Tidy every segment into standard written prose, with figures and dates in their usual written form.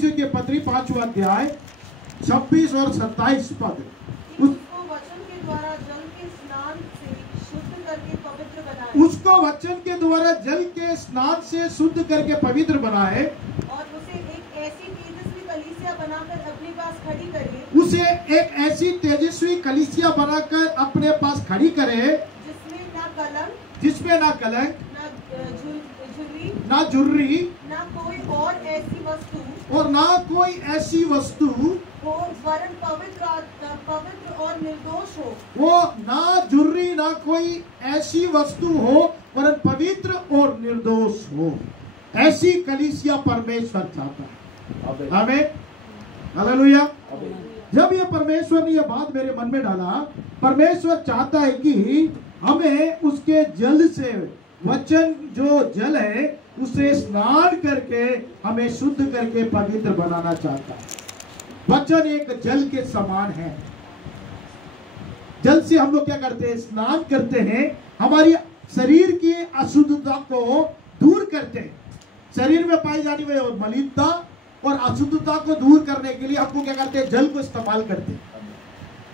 इफिसियों के पत्री 5वां अध्याय 26 और 27 पद। उसको वचन के द्वारा जल के स्नान से शुद्ध करके पवित्र बनाए, उसको वचन के द्वारा जल के स्नान से शुद्ध करके पवित्र बनाए, और उसे एक ऐसी तेजस्वी कलीसिया बनाकर अपने पास खड़ी करे, उसे एक ऐसी तेजस्वी कलीसिया बनाकर अपने पास खड़ी करे, जिसमें ना कलंक, जिसमें ना कलंक, ना झुर्री, ना जुर्री, ना कोई और ऐसी वस्तु और ना कोई ऐसी वस्तु हो, वरन पवित्र और निर्दोष हो। वो ना जुर्री ना कोई ऐसी वस्तु हो वरन पवित्र और निर्दोष हो। ऐसी कलीसिया परमेश्वर चाहता है। आमीन, हालेलुया। जब ये परमेश्वर ने यह बात मेरे मन में डाला, परमेश्वर चाहता है कि हमें उसके जल से, वचन जो जल है उसे स्नान करके हमें शुद्ध करके पवित्र बनाना चाहता है। वचन एक जल के समान है। जल से हम लोग क्या करते हैं? स्नान करते हैं, हमारी शरीर की अशुद्धता को दूर करते हैं। शरीर में पाई जाने वाली मलिनता और अशुद्धता को दूर करने के लिए हमको क्या करते हैं? जल को इस्तेमाल करते हैं।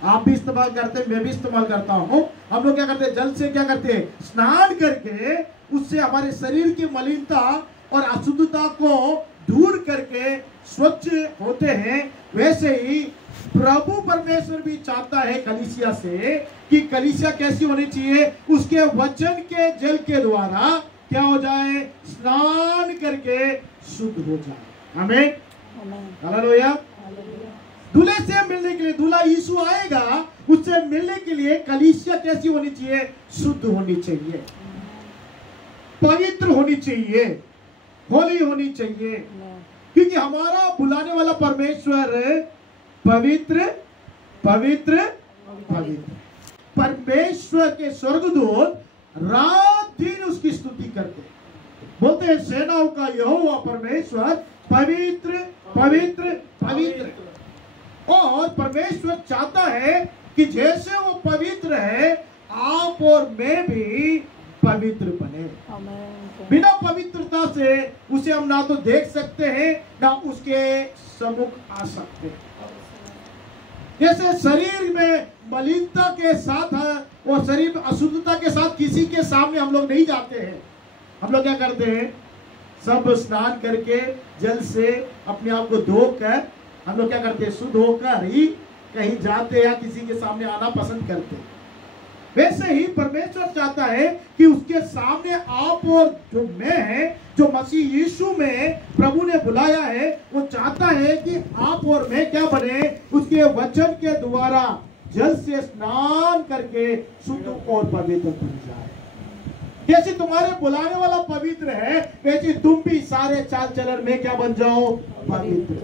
आप भी इस्तेमाल करते हैं, मैं भी इस्तेमाल करता हूं। हम लोग क्या करते हैं? जल से क्या करते हैं? स्नान करके उससे हमारे शरीर की मलिनता और अशुद्धता को दूर करके स्वच्छ होते हैं। वैसे ही प्रभु परमेश्वर भी चाहता है कलीसिया से कि कलीसिया कैसी होनी चाहिए? उसके वचन के जल के द्वारा क्या हो जाए? स्नान करके शुद्ध हो जाए। आमीन, हालेलुया। दूल्हे से मिलने के लिए, दूल्हा यीशु आएगा, उससे मिलने के लिए कलीसिया कैसी होनी चाहिए? शुद्ध होनी चाहिए, पवित्र होनी चाहिए, होली होनी चाहिए, क्योंकि हमारा बुलाने वाला परमेश्वर पवित्र पवित्र पवित्र। परमेश्वर के स्वर्गदूत रात दिन उसकी स्तुति करते, बोलते हैं सेनाओं का यहोवा परमेश्वर पवित्र पवित्र पवित्र। और परमेश्वर चाहता है कि जैसे वो पवित्र है, आप और मैं भी पवित्र बने। बिना पवित्रता से उसे हम ना तो देख सकते हैं, ना उसके सम्मुख आ सकते हैं। जैसे शरीर में मलिनता के साथ और शरीर में अशुद्धता के साथ किसी के सामने हम लोग नहीं जाते हैं। हम लोग क्या करते हैं? सब स्नान करके जल से अपने आप को धोकर हम लोग क्या करते हैं? शुद्ध होकर ही कहीं जाते या किसी के सामने आना पसंद करते हैं। वैसे ही परमेश्वर चाहता है कि उसके सामने आप और जो मैं है, जो मसीह यीशु में प्रभु ने बुलाया है, वो चाहता है कि आप और मैं क्या बने? उसके वचन के द्वारा जल से स्नान करके शुद्ध और पवित्र बन जाए। जैसे तुम्हारे बुलाने वाला पवित्र है, वैसे तुम भी सारे चाल चलन में क्या बन जाओ? पवित्र।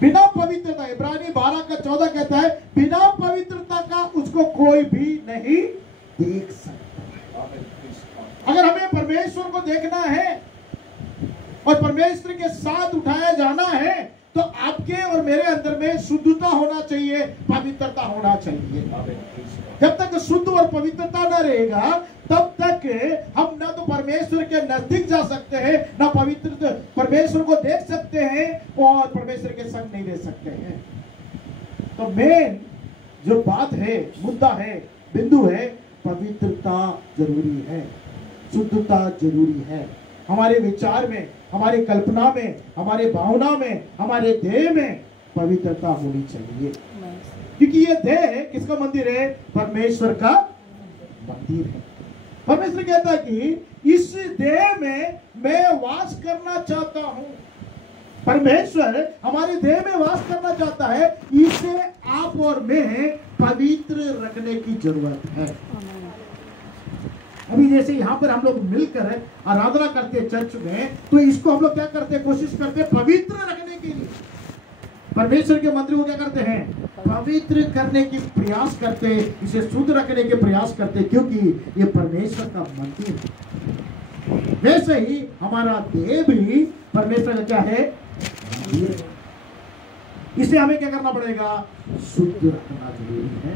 बिना पवित्रता, इब्रानी 12 का 14 कहता है, बिना पवित्रता का उसको कोई भी नहीं देख सकता। अगर हमें परमेश्वर को देखना है और परमेश्वर के साथ उठाया जाना है, तो आपके और मेरे अंदर में शुद्धता होना चाहिए, पवित्रता होना चाहिए। जब तक शुद्ध और पवित्रता न रहेगा, तब तक हम ना तो परमेश्वर के नजदीक जा सकते हैं, ना पवित्र परमेश्वर को देख सकते हैं और परमेश्वर के संग नहीं रह सकते हैं। तो मेन जो बात है, मुद्दा है, बिंदु है, पवित्रता जरूरी है, शुद्धता जरूरी है। हमारे विचार में, हमारी कल्पना में, हमारे भावना में, हमारे देह में पवित्रता होनी चाहिए, क्योंकि ये देह किसका मंदिर है? परमेश्वर का मंदिर है। परमेश्वर कहता है कि इस देह में मैं वास करना चाहता हूं। परमेश्वर हमारे देह में वास करना चाहता है, इसे आप और मैं पवित्र रखने की जरूरत है। अभी जैसे यहाँ पर हम लोग मिलकर आराधना करते हैं चर्च में, तो इसको हम लोग क्या करते हैं? कोशिश करते हैं पवित्र रखने के लिए। परमेश्वर के मंदिर को क्या करते हैं? पवित्र करने की प्रयास करते हैं, इसे शुद्ध रखने के प्रयास करते हैं, क्योंकि ये परमेश्वर का मंदिर है। वैसे ही हमारा देह भी परमेश्वर का क्या है? मंदिर। इसे हमें क्या करना पड़ेगा? शुद्ध रखना जरूरी है।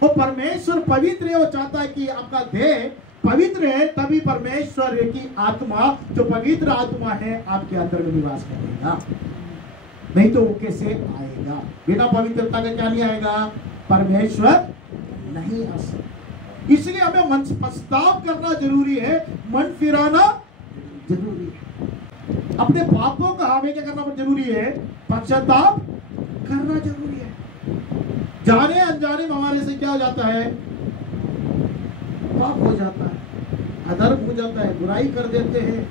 वो परमेश्वर पवित्र है, वो चाहता है कि आपका देह पवित्र है तभी परमेश्वर की आत्मा, जो पवित्र आत्मा है, आपके अंदर में निवास करेगा। नहीं तो वो कैसे आएगा? बिना पवित्रता के क्या नहीं आएगा? परमेश्वर नहीं आ सकता। इसलिए हमें मन पछताव करना जरूरी है, मन फिराना जरूरी है। अपने पापों का हमें क्या करना जरूरी है? पश्चाताप करना जरूरी है। जाने अनजाने में हमारे से क्या हो जाता है? पाप हो जाता है, अधर्म हो जाता है, बुराई कर देते हैं,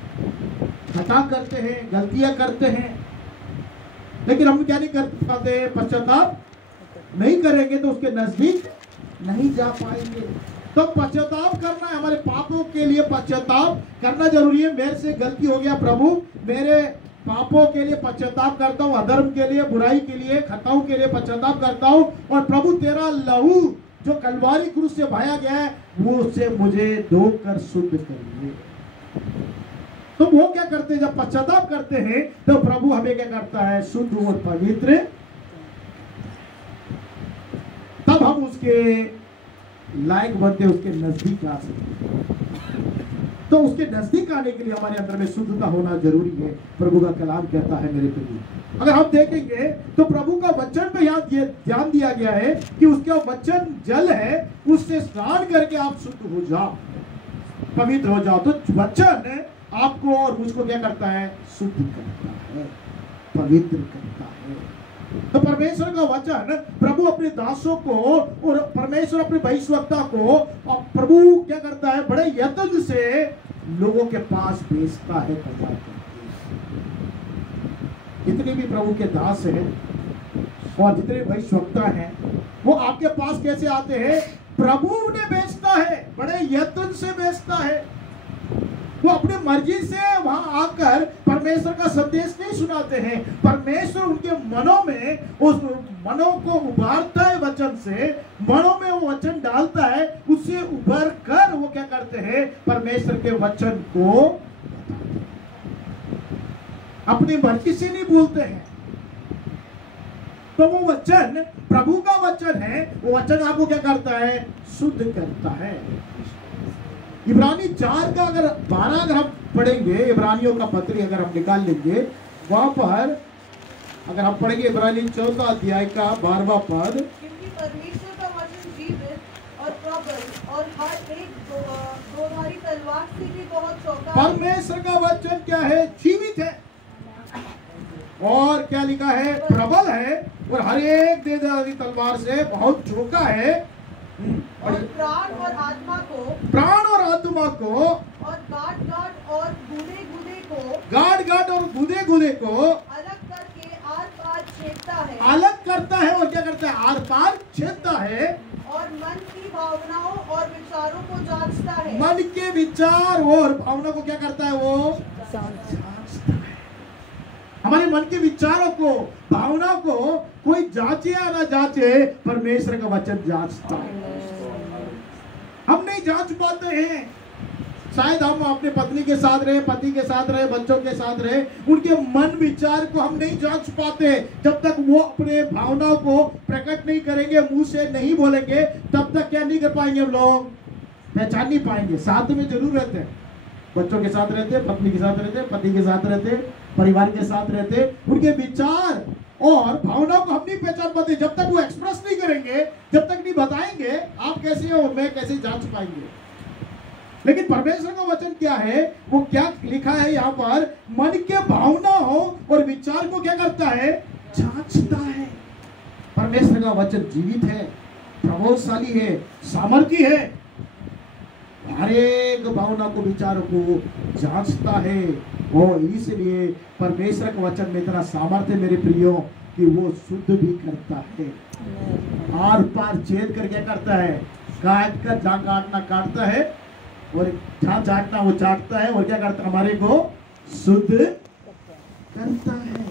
खता करते हैं, गलतियां करते हैं, लेकिन हम क्या नहीं कर पाते? पश्चाताप नहीं करेंगे तो उसके नजदीक नहीं जा पाएंगे। तो पश्चाताप करना है, हमारे पापों के लिए पश्चाताप करना जरूरी है। मेरे से गलती हो गया प्रभु, मेरे पापों के लिए पश्चाताप करता हूँ, अधर्म के लिए, बुराई के लिए, खताओं के लिए पश्चाताप करता हूँ, और प्रभु तेरा लहू जो कलवारी क्रूस से बहाया गया है वो उससे मुझे धोकर शुद्ध करिए। तो वो क्या करते हैं? जब पश्चाताप करते हैं तो प्रभु हमें क्या करता है? शुद्ध और पवित्र। तब हम उसके लायक बनते, उसके नजदीक आ सकते। तो उसके नजदीक आने के लिए हमारे अंदर में शुद्धता होना जरूरी है। प्रभु का कलाम कहता है मेरे प्रिय, अगर हम देखेंगे तो प्रभु का वचन पे यहाँ ध्यान दिया गया है कि उसका वचन जल है, उससे स्नान करके आप शुद्ध हो जाओ, पवित्र हो जाओ। तो वचन आपको और मुझको क्या करता है? शुद्ध करता है, पवित्र करता है। तो परमेश्वर का वचन प्रभु अपने दासों को और परमेश्वर अपने भविष्यवक्ता को, और प्रभु क्या करता है? बड़े यत्न से लोगों के पास भेजता है। जितने भी प्रभु के दास हैं और जितने भविष्यवक्ता हैं वो आपके पास कैसे आते हैं? प्रभु उन्हें भेजता है, बड़े यत्न से भेजता है। वो अपने मर्जी से वहां आकर परमेश्वर का संदेश नहीं सुनाते हैं। परमेश्वर उनके मनों में, उस मनों को उभारता है वचन से, मनों में वो वचन डालता है, उससे उभर कर वो क्या करते हैं? परमेश्वर के वचन को अपनी मर्जी से नहीं बोलते हैं। तो वो वचन प्रभु का वचन है, वो वचन आपको क्या करता है? शुद्ध करता है। इब्रानी 4 का अगर 12 अगर हम पढ़ेंगे, इब्रानियों का पत्री अगर हम निकाल लेंगे, वहां पर अगर हम पढ़ेंगे इब्रानी 4 अध्याय का 12वां पद, क्योंकि परमेश्वर का वचन जीवित और प्रबल और हर एक दोधारी तलवार से भी बहुत चौका है। परमेश्वर का वचन क्या है? जीवित है, और क्या लिखा है? प्रबल है, और हर एक दोधारी तलवार से बहुत चौका है, और प्राण और आत्मा को, प्राण और आत्मा को, और गांठ गांठ और गूदे गूदे को, गांठ गांठ और गूदे गूदे को अलग करके आर पार छेदता है, अलग करता है, और क्या करता है? आर पार छेदता है, और मन की भावनाओं और विचारों को जांचता है। मन के विचार और भावना को क्या करता है? वो जांचता है। हमारे मन के विचारों को, भावना को कोई जांचे या ना जांचे, परमेश्वर का वचन जांचता है। हम नहीं जांच पाते हैं। शायद हम अपने पत्नी के साथ रहे, पति के साथ रहे, बच्चों के साथ रहे, उनके मन विचार को हम नहीं जांच पाते। जब तक वो अपने भावनाओं को प्रकट नहीं करेंगे, मुंह से नहीं बोलेंगे, तब तक क्या नहीं कर पाएंगे? हम लोग पहचान नहीं पाएंगे। साथ में जरूर रहते हैं, बच्चों के साथ रहते, पत्नी के साथ रहते, पति के साथ रहते, परिवार के साथ रहते, उनके विचार और भावनाओं को हम नहीं पहचान पाते। जब तक वो एक्सप्रेस नहीं करेंगे, जब तक नहीं बताएंगे आप कैसे हो, मैं कैसे जांच पाएंगे। लेकिन परमेश्वर का वचन क्या है? वो क्या लिखा है यहाँ पर? मन के भावना हो और विचार को क्या करता है? जांचता है। परमेश्वर का वचन जीवित है, प्रभावशाली है, सामर्थी है, हर एक भावना को, विचारों को जांचता है। और इसलिए परमेश्वर के वचन में इतना सामर्थ्य है मेरे प्रियो कि वो शुद्ध भी करता है, आर पार छेद कर क्या करता है? काट कर, जहाँ काटना काटता है, और जहाँ चाटना वो चाटता है, और क्या करता है? हमारे को शुद्ध करता है।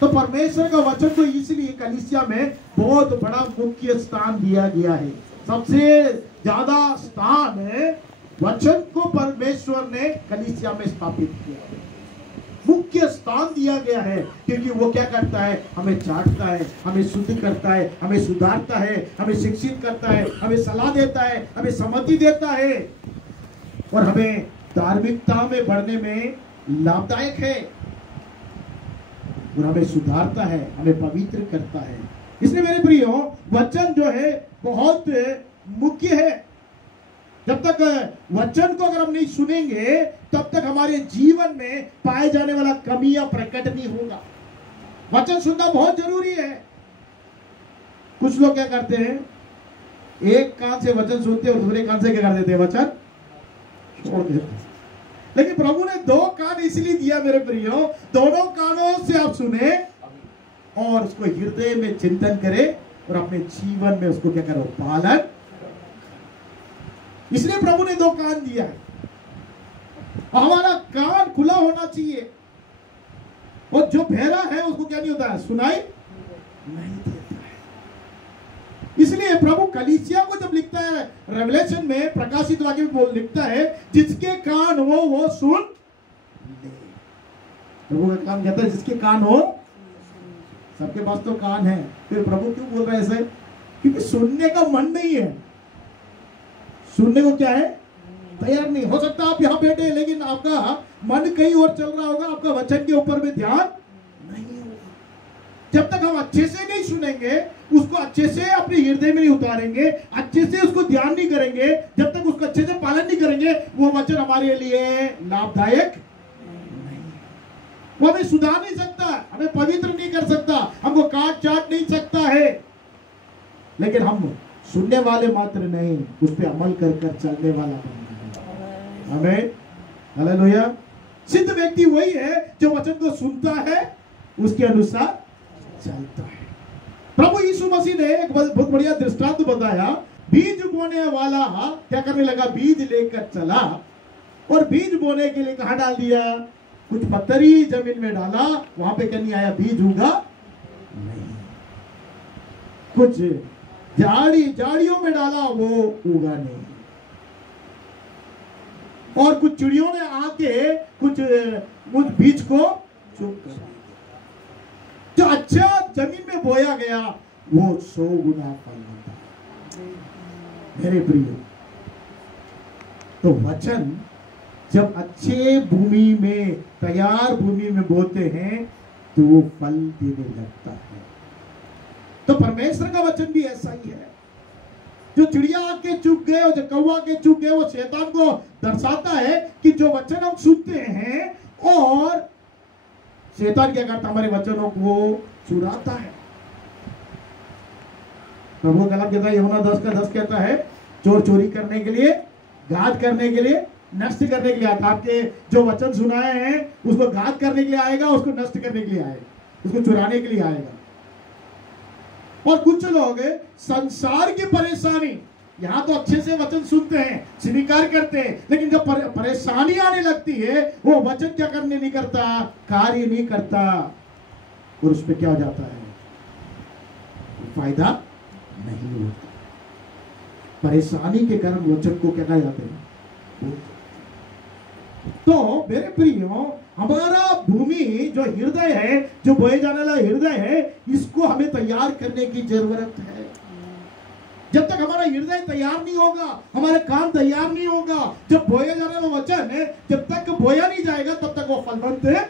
तो परमेश्वर का वचन तो इसलिए कलीसिया में बहुत बड़ा मुख्य स्थान दिया गया है। सबसे ज्यादा स्थान है वचन को परमेश्वर ने कलीसिया में स्थापित किया है, मुख्य स्थान दिया गया है, क्योंकि वो क्या करता है? हमें चाटता है, हमें शुद्ध करता है, हमें सुधारता है, हमें शिक्षित करता है, हमें सलाह देता है, हमें सम्मति देता है। और हमें धार्मिकता में बढ़ने में लाभदायक है और हमें सुधारता है, हमें पवित्र करता है। इसलिए मेरे प्रियो, वचन जो है बहुत मुख्य है। जब तक वचन को अगर हम नहीं सुनेंगे तब तक हमारे जीवन में पाए जाने वाला कमियां प्रकट नहीं होगा। वचन सुनना बहुत जरूरी है। कुछ लोग क्या करते हैं, एक कान से वचन सुनते और दूसरे कान से क्या कर देते हैं, वचन छोड़ देते हैं। लेकिन प्रभु ने दो कान इसलिए दिया मेरे प्रियो, दोनों कानों से आप सुने और उसको हृदय में चिंतन करें और अपने जीवन में उसको क्या करो, पालन। इसलिए प्रभु ने दो कान दिया है। हमारा कान खुला होना चाहिए और जो बहरा है उसको क्या नहीं होता है, सुनाई नहीं देता है। इसलिए प्रभु कलीसिया को जब लिखता है रेवलेशन में, प्रकाशित वाक्य में बोल लिखता है, जिसके कान हो वो सुन ले। प्रभु का काम कहता है जिसके कान हो, सबके पास तो कान है, फिर प्रभु क्यों बोल रहा है ऐसे? क्योंकि सुनने का मन नहीं है। सुनने को क्या है, तैयार नहीं। हो सकता आप यहां बैठे लेकिन आपका मन कहीं और चल रहा होगा, आपका वचन के ऊपर में ध्यान नहीं होगा। जब तक हम अच्छे से नहीं सुनेंगे, उसको अच्छे से अपने हृदय में नहीं उतारेंगे, अच्छे से उसको ध्यान नहीं करेंगे, जब तक उसको अच्छे से पालन नहीं करेंगे, वो वचन हमारे लिए लाभदायक नहीं। वो हमें सुधार नहीं सकता, हमें पवित्र नहीं कर सकता, हमको काट चाट नहीं सकता है। लेकिन हम सुनने वाले मात्र नहीं, उस पर अमल कर कर चलने वाला बनना है। हमें हालेलुया। सिद्ध व्यक्ति वही है जो वचन को सुनता है, उसके अनुसार चलता है। प्रभु यीशु मसीह ने एक बहुत बढ़िया दृष्टांत बताया। बीज बोने वाला क्या करने लगा, बीज लेकर चला और बीज बोने के लिए कहां डाल दिया, कुछ पत्थरी जमीन में डाला, वहां पे क्या नहीं आया, बीज उगा नहीं। कुछ झाड़ियों में डाला, वो उगा नहीं। और कुछ चिड़ियों ने आके कुछ बीज को चुप कर दिया। जो अच्छा जमीन में बोया गया वो 100 गुना फल देता है। मेरे प्रिय, तो वचन जब अच्छे भूमि में, तैयार भूमि में बोते हैं तो वो फल देने लगता है। तो परमेश्वर का वचन भी ऐसा ही है। जो चिड़िया आके चुग गए और जो कौवा के चुग गए, वो शैतान को दर्शाता है कि जो वचन हम सुनते हैं और शैतान क्या करता है, हमारे वचनों को चुराता है। प्रभु का कलाम कहता है, यूहन्ना 10:10 कहता है, चोर चोरी करने के लिए, घात करने के लिए, नष्ट करने के लिए आता। आपके जो वचन सुनाए हैं उसको घात करने के लिए आएगा, उसको नष्ट करने के लिए आएगा, उसको चुराने के लिए आएगा। और कुछ लोग संसार की परेशानी, यहां तो अच्छे से वचन सुनते हैं, स्वीकार करते हैं, लेकिन जब परेशानी आने लगती है, वो वचन क्या करने नहीं करता, कार्य नहीं करता, और उसमें क्या हो जाता है, फायदा नहीं होता। परेशानी के कारण वचन को क्या कहा जाते हैं। तो मेरे प्रियो, हमारा भूमि जो हृदय है, जो बोए जाने वाला हृदय है, इसको हमें तैयार करने की जरूरत है। जब तक हमारा हृदय तैयार नहीं होगा, हमारे कान तैयार नहीं होगा, जब बोया जाने वाला वचन है, जब तक बोया नहीं जाएगा तब तक वो फलवंत है।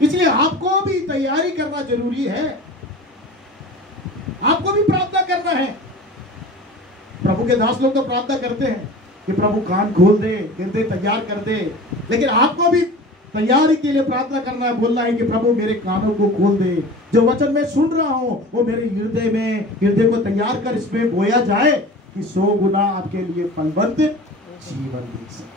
इसलिए आपको भी तैयारी करना जरूरी है, आपको भी प्रार्थना करना है। प्रभु के दास लोग तो प्रार्थना करते हैं कि प्रभु कान खोल दे, हृदय तैयार कर दे, लेकिन आपको भी तैयारी के लिए प्रार्थना करना है, बोलना है कि प्रभु मेरे कानों को खोल दे, जो वचन मैं सुन रहा हूं वो मेरे हृदय में, हृदय को तैयार कर इसमें बोया जाए कि 100 गुना आपके लिए फलवंत जीवन दे सके।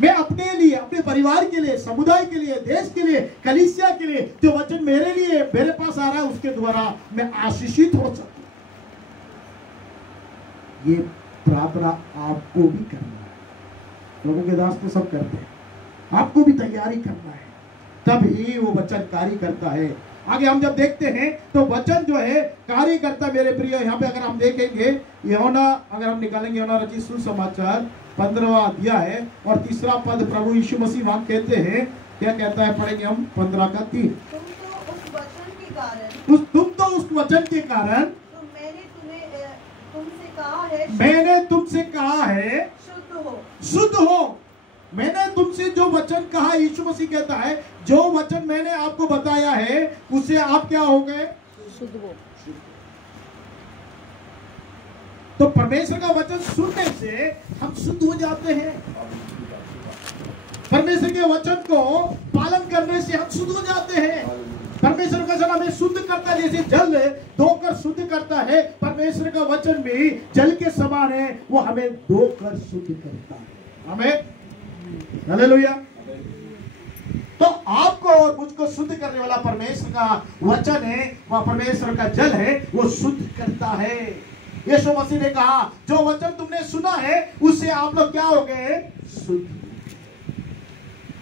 मैं अपने लिए, अपने परिवार के लिए, समुदाय के लिए, देश के लिए, कलीसिया के लिए, जो वचन मेरे लिए, मेरे पास आ रहा है, उसके द्वारा मैं आशीषित हो सकूं। ये प्रार्थना आपको भी करना है। प्रभु के दास तो सब करते हैं, आपको भी तैयारी करना है, तब ही वो वचन कार्य करता है। आगे हम जब देखते हैं तो वचन जो है कार्य करता है। मेरे प्रिय, यहाँ पे अगर हम देखेंगे, यूहन्ना, अगर हम निकालेंगे यूहन्ना रचित सुसमाचार 15वां अध्याय है और 3रा पद, प्रभु यीशु मसीह वहां कहते हैं, क्या कहता है, पढ़ेंगे हम 15:3। तुम तो उस वचन के कारण मैंने तुमसे कहा है शुद्ध शुद्ध हो। मैंने तुमसे जो वचन कहा, यीशु मसीह कहता है, जो वचन मैंने आपको बताया है उससे आप क्या हो गए? शुद्ध हो। तो परमेश्वर का वचन सुनने से हम शुद्ध हो जाते हैं। परमेश्वर के वचन को पालन करने से हम शुद्ध हो जाते हैं। परमेश्वर का वचन हमें शुद्ध करता है, जैसे जल धोकर शुद्ध करता है, परमेश्वर का वचन भी जल के समान है, वो हमें धोकर शुद्ध करता है। हमें हालेलुया। तो आपको और मुझको शुद्ध करने वाला परमेश्वर का वचन है, वह परमेश्वर का जल है, वो शुद्ध करता है। यीशु मसीह ने कहा, जो वचन तुमने सुना है उससे आप लोग क्या हो गए? शुद्ध।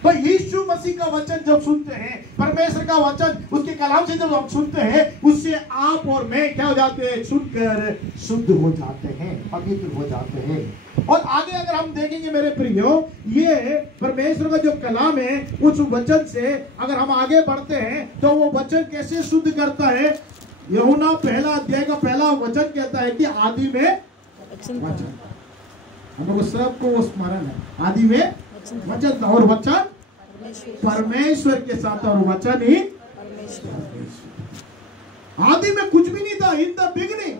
तो यीशु मसीह का वचन जब सुनते हैं, परमेश्वर का वचन, उसके कलाम से जब हम सुनते हैं, उससे आप और मैं क्या हो जाते हैं? सुनकर शुद्ध हो जाते हैं, पवित्र हो जाते हैं। और आगे अगर हम देखेंगे मेरे प्रियो, ये परमेश्वर का जो कलाम है, उस वचन से अगर हम आगे बढ़ते हैं तो वो वचन कैसे शुद्ध करता है? यूहन्ना पहला अध्याय का पहला वचन कहता है कि आदि में वचन। हम लोग सबको वो स्मरण है, आदि में वचन था और वचन परमेश्वर के साथ, और वचन ही आदि में कुछ भी नहीं था। इन द बिगिनिंग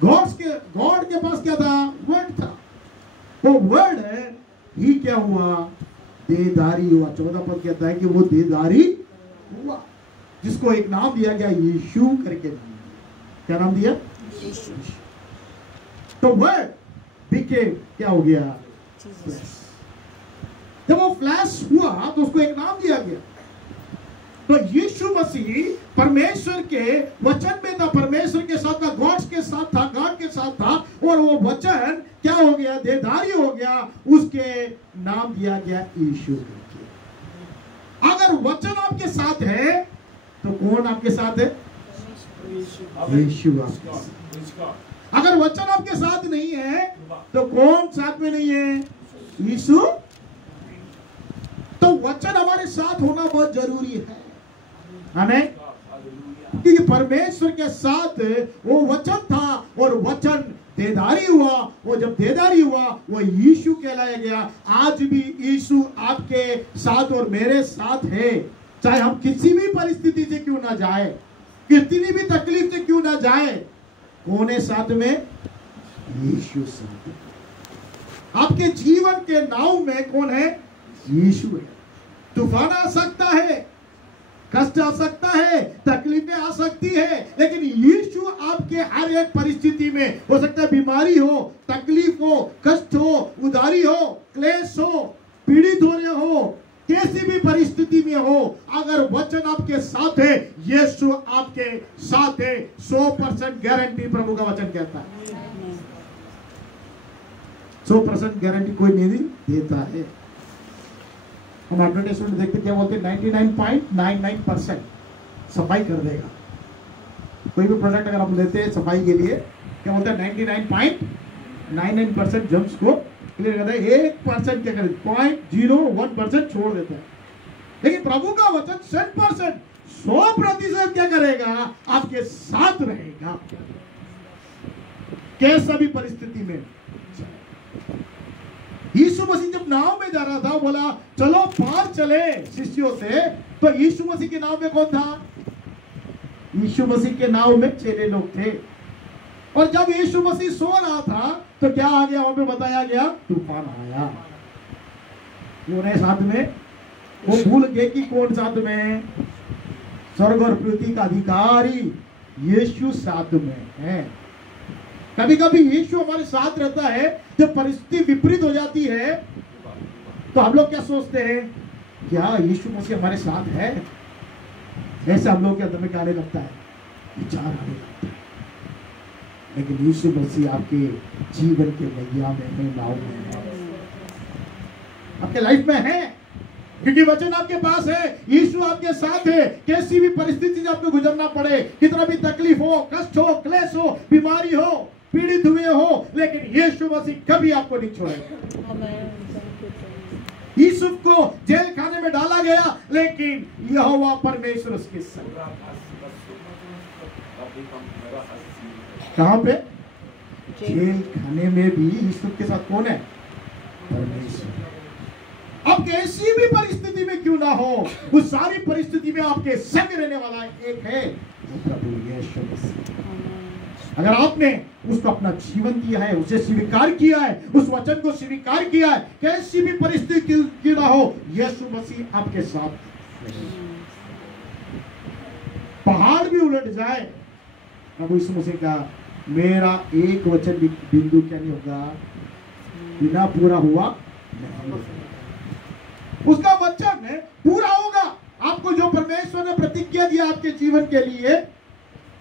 गॉड के पास क्या था? वर्ड था। वो वर्ड है ही क्या हुआ? देहधारी हुआ। 14 पद कहता है कि वो देहधारी हुआ, जिसको एक नाम दिया गया, यीशु करके नाम दिया। क्या नाम दिया? यीशु। तो वर्ड बिकेम क्या हो गया? जब वो फ्लैश हुआ तो उसको एक नाम दिया गया। तो यीशु मसीह परमेश्वर के वचन में था, परमेश्वर के साथ था, गॉड के साथ था, गॉड के साथ था, और वो वचन क्या हो गया? देहधारी हो गया। उसके नाम दिया गया यीशु। अगर वचन आपके साथ है तो कौन आपके साथ है? यीशु आपके साथ। अगर वचन आपके साथ नहीं है तो कौन साथ में नहीं है? यीशु। तो वचन हमारे साथ होना बहुत जरूरी है हमें, क्योंकि परमेश्वर के साथ वो वचन था और वचन देहधारी हुआ। वो जब देहधारी हुआ वो यीशु कहलाया गया। आज भी यीशु आपके साथ और मेरे साथ है, चाहे हम किसी भी परिस्थिति से क्यों ना जाए, कितनी भी तकलीफ से क्यों ना जाए। कौन है साथ में? यीशु साथ है। आपके जीवन के नाव में कौन है? यीशु है। तूफान आ सकता है, कष्ट आ सकता है, तकलीफें आ सकती है, लेकिन यीशु आपके हर एक परिस्थिति में, हो सकता है बीमारी हो, तकलीफ हो, कष्ट हो, उदारी हो, क्लेश हो, पीड़ित हो रहे हो, कैसी भी परिस्थिति में हो, अगर वचन आपके साथ है, यीशु आपके साथ है। 100% गारंटी प्रभु का वचन कहता है। 100% गारंटी कोई नहीं देता है। हम एडवर्टाइजमेंट देखते क्या बोलते हैं? 99.99% सफाई कर देगा। कोई भी प्रोडक्ट अगर हम लेते हैं सफाई के लिए, क्या बोलते हैं? 99.99% जम्स को क्लियर करता है, 1% क्या करे? 0.01% छोड़ देता है। लेकिन प्रभु का वचन 100%, 100% क्या करेगा? आपके साथ रहेगा, कैसा भी परिस्थिति में। यीशु मसीह जब नाव में जा रहा था, बोला चलो पार चले शिष्यों से, तो यीशु मसीह के नाव में कौन था? यीशु मसीह के नाव में चेले लोग थे। और जब यीशु मसीह सो रहा था तो क्या आ गया? वहां पे बताया गया तूफान आया। कौन है साथ में? वो भूल गए कि कौन साथ में? स्वर्ग और पृथ्वी का अधिकारी यीशु साथ में है। कभी कभी यीशु हमारे साथ रहता है। जब परिस्थिति विपरीत हो जाती है तो हम लोग क्या सोचते हैं? क्या यीशु मसीह हमारे साथ है? ऐसे हम लोग के अंदर में क्या आने लगता है? विचार आने लगता है। लेकिन यीशु मसीह आपके जीवन के नैया में है, नाव में है, आपके लाइफ में है, क्योंकि वचन आपके पास है, यीशु आपके साथ है। कैसी भी परिस्थिति से आपको गुजरना पड़े, कितना भी तकलीफ हो, कष्ट हो, क्लेश हो, बीमारी हो, पीड़ित हुए हो, लेकिन यीशु मसीह कभी आपको नहीं छोड़ेगा। यूसुफ को जेल खाने में डाला गया, लेकिन यहोवा परमेश्वर उसके संग। कहां पे? जेल खाने में भी यूसुफ के साथ कौन है? परमेश्वर। अब कैसी भी परिस्थिति में क्यों ना हो, उस सारी परिस्थिति में आपके संग रहने वाला एक है, वो प्रभु यीशु मसीह। अगर आपने उसको अपना जीवन दिया है, उसे स्वीकार किया है, उस वचन को स्वीकार किया है, कैसी भी परिस्थिति क्यों ना हो, यीशु मसीह आपके साथ। पहाड़ भी उलट जाए, प्रभु यीशु मसीह का मेरा एक वचन बिंदु क्या नहीं होगा, बिना पूरा हुआ नहीं होगा। उसका वचन पूरा होगा। आपको जो परमेश्वर ने प्रतिज्ञा दिया आपके जीवन के लिए,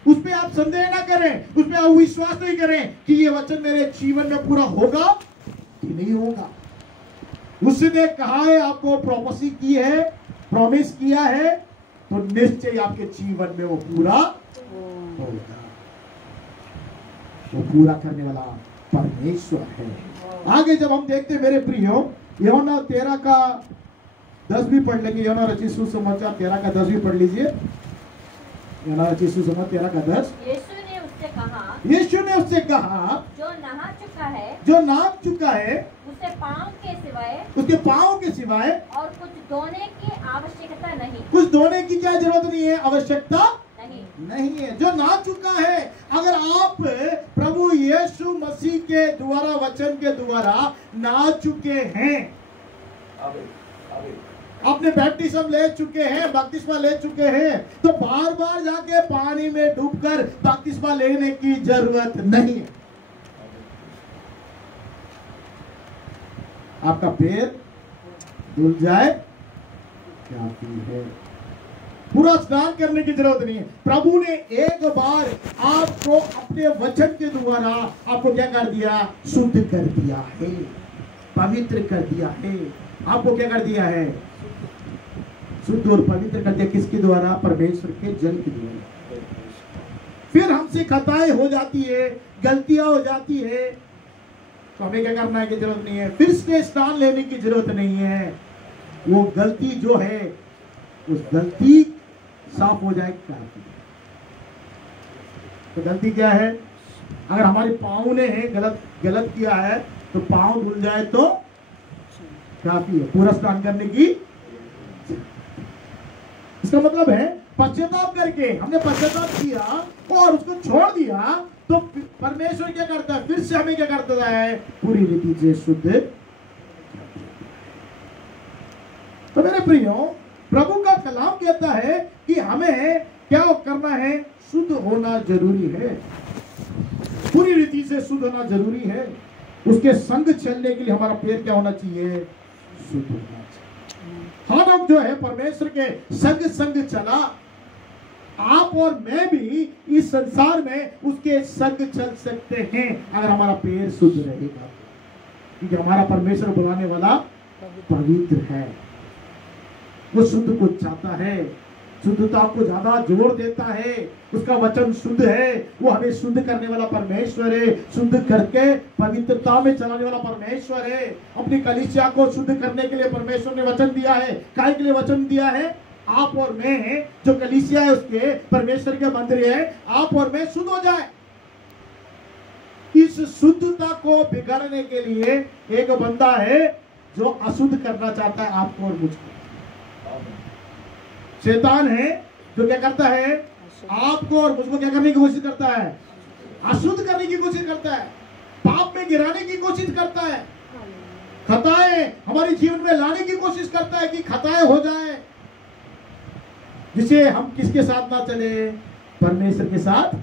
उस पे आप संदेह ना करें, उस पे आप विश्वास नहीं करें कि ये वचन मेरे जीवन में पूरा होगा कि नहीं होगा। उसने कहा है, आपको प्रोमिस की है, प्रॉमिस किया है, तो निश्चय आपके जीवन में वो पूरा होगा। वो पूरा करने वाला परमेश्वर है। आगे जब हम देखते मेरे प्रियो, यूहन्ना 13 का 10 भी पढ़ लेंगे। यूहन्ना रचित सुसमाचार 13 का 10 भी पढ़ लीजिए। यूहन्ना रचित सुसमाचार 13 का 10। यीशु ने उससे कहा, जो नहा चुका है, उसे पाँव के सिवाय, उसके पाँव के सिवाय और कुछ धोने की आवश्यकता नहीं। कुछ धोने की क्या जरूरत नहीं है, आवश्यकता नहीं है। जो नहा चुका है, अगर आप प्रभु यीशु मसीह के द्वारा, वचन के द्वारा नहा चुके हैं, अपने बैप्टिज्म ले चुके हैं, बपतिस्मा ले चुके हैं, तो बार बार जाके पानी में डूबकर बपतिस्मा लेने की जरूरत नहीं है। आपका पैर धुल जाए काफी है, पूरा स्नान करने की जरूरत नहीं है। प्रभु ने एक बार आपको अपने वचन के द्वारा आपको क्या कर दिया, शुद्ध कर दिया है, पवित्र कर दिया है। आपको क्या कर दिया है, शुद्ध और पवित्र कर दिया। किसके द्वारा, परमेश्वर के जल के द्वारा। फिर हमसे खताएं हो जाती है, गलतियां हो जाती है, तो हमें क्या करना है की जरूरत नहीं है, फिर से स्नान लेने की जरूरत नहीं है। वो गलती जो है, उस गलती साफ हो जाए काफी। तो गलती क्या है, अगर हमारे पाँव ने है गलत किया है, तो पाँव धुल जाए तो काफी है, पूरा स्नान करने की। इसका मतलब है पश्चाताप करके, हमने पश्चाताप किया और उसको छोड़ दिया, तो परमेश्वर क्या करता है, फिर से हमें क्या करता है, पूरी रीति से शुद्ध। तो मेरे प्रियो, प्रभु का कलाम कहता है कि हमें क्या करना है, शुद्ध होना जरूरी है, पूरी रीति से शुद्ध होना जरूरी है। उसके संग चलने के लिए हमारा पैर क्या होना चाहिए, शुद्ध होना चाहिए। हानोक जो है परमेश्वर के संग चला, आप और मैं भी इस संसार में उसके संग चल सकते हैं अगर हमारा पैर शुद्ध रहेगा, क्योंकि हमारा परमेश्वर बुलाने वाला पवित्र है। वो शुद्ध को चाहता है, शुद्धता को ज्यादा जोर देता है, उसका वचन शुद्ध है, वो हमें शुद्ध करने वाला परमेश्वर है, शुद्ध करके पवित्रता में चलाने वाला परमेश्वर है। अपनी कलीसिया को शुद्ध करने के लिए परमेश्वर ने वचन दिया है। काय के लिए वचन दिया है, आप और मैं जो कलीसिया है उसके, परमेश्वर के मंदिर है, आप और मैं शुद्ध हो जाए। इस शुद्धता को बिगाड़ने के लिए एक बंदा है जो अशुद्ध करना चाहता है आपको और मुझको। शैतान है जो क्या करता है, आपको और मुझको क्या करने की कोशिश करता है, अशुद्ध करने की कोशिश करता है, पाप में गिराने की कोशिश करता है, खताएं हमारे जीवन में लाने की कोशिश करता है कि खताएं हो जाए, जिसे हम किसके साथ ना चले, परमेश्वर के साथ।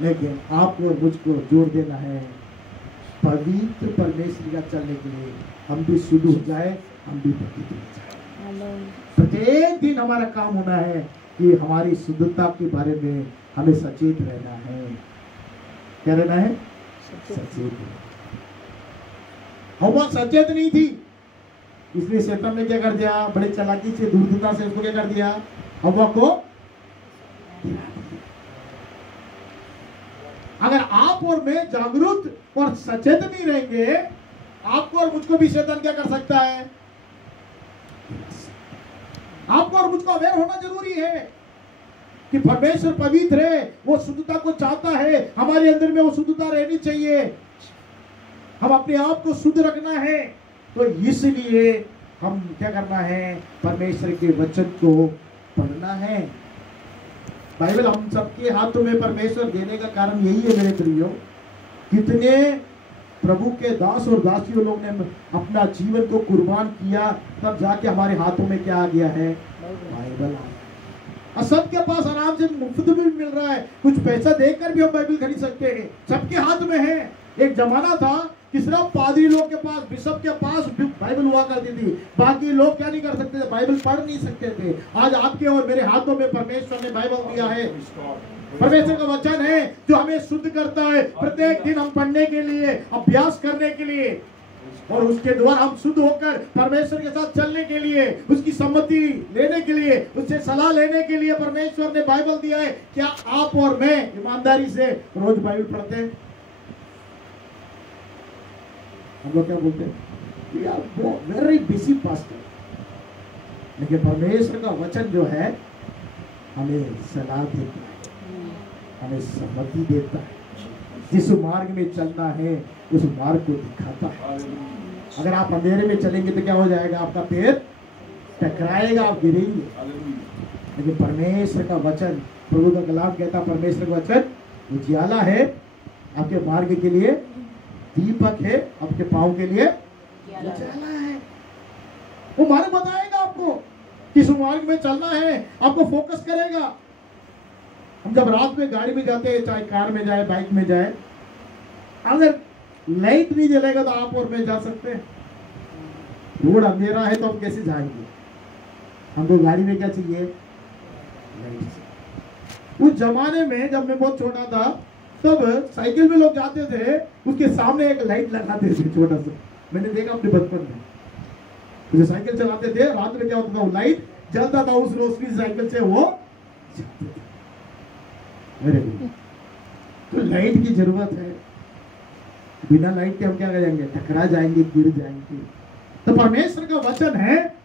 लेकिन आपको और मुझको जोर देना है पवित्र परमेश्वर का चलने के लिए, हम भी शुद्ध हो जाए, हम भी पवित्र हो जाए। प्रत्येक दिन हमारा काम होना है कि हमारी शुद्धता के बारे में हमें सचेत रहना है। क्या रहना है, सचेत। हवा सचेत नहीं थी, इसलिए शैतान ने क्या कर दिया, बड़े चालाकी से, दूरदर्शिता से उसको क्या कर दिया, हवा को। अगर आप और मैं जागरूक और सचेत नहीं रहेंगे, आपको और मुझको भी शैतान क्या कर सकता है। आपको और मुझको अवेयर होना जरूरी है कि परमेश्वर पवित्र है, वो शुद्धता को चाहता है, हमारे अंदर में वो शुद्धता रहनी चाहिए। हम अपने आप को शुद्ध रखना है। तो इसलिए हम क्या करना है, परमेश्वर के वचन को पढ़ना है। बाइबल हम सबके हाथों में परमेश्वर देने का कारण यही है मेरे प्रियो। कितने प्रभु के दास और दासियों लोग ने अपना जीवन को कुर्बान किया, तब जाके हमारे हाथों में क्या आ गया है, बाइबल। और सबके पास आराम से मुफ्त में भी मिल रहा है, कुछ पैसा देकर भी हम बाइबल खरीद सकते हैं, सबके हाथ में है। एक जमाना था कि सिर्फ पादरी लोग के पास, बिशप के पास बाइबल हुआ करती थी, बाकी लोग क्या नहीं कर सकते थे, बाइबल पढ़ नहीं सकते थे। आज आपके और मेरे हाथों में परमेश्वर ने बाइबल दिया है। परमेश्वर का वचन है जो हमें शुद्ध करता है, प्रत्येक दिन हम पढ़ने के लिए, अभ्यास करने के लिए, और उसके द्वारा हम शुद्ध होकर परमेश्वर के साथ चलने के लिए, उसकी सम्मति लेने के लिए, उससे सलाह लेने के लिए परमेश्वर ने बाइबल दिया है। क्या आप और मैं ईमानदारी से रोज बाइबल पढ़ते हैं? हम लोग क्या बोलते हैं, we are very busy pastor, लेकिन परमेश्वर का वचन जो है हमें सलाह देता है, हमें सम्मति देता है, जिस मार्ग में चलना है उस मार्ग को दिखाता है। अगर आप अंधेरे में चलेंगे तो क्या हो जाएगा, आपका पैर टकराएगा, आप गिरेंगे। लेकिन परमेश्वर का वचन, प्रभु का कलाम कहता, परमेश्वर का वचन उजियाला है आपके मार्ग के लिए, दीपक है आपके पांव के लिए उजाला है। वो मार्ग बताएगा आपको किस मार्ग में चलना है, आपको फोकस करेगा। हम जब रात में गाड़ी में जाते हैं, चाहे कार में जाए, बाइक में जाए, अगर लाइट नहीं जलेगा तो आप और मैं जा सकते हैं? रोड अंधेरा है तो हम कैसे जाएंगे? हमको गाड़ी में क्या चाहिए, लाइट। उस जमाने में जब मैं बहुत छोटा था, तब साइकिल में लोग जाते थे, उसके सामने एक लाइट लगाते थे छोटा सा, मैंने देखा अपने बचपन में। जो साइकिल चलाते थे, रात में क्या होता था, वो लाइट जलता था, उस रोशनी साइकिल से वो तो लाइट की जरूरत है। बिना लाइट के हम क्या करेंगे, टकरा जाएंगे, गिर जाएंगे। तो परमेश्वर का वचन है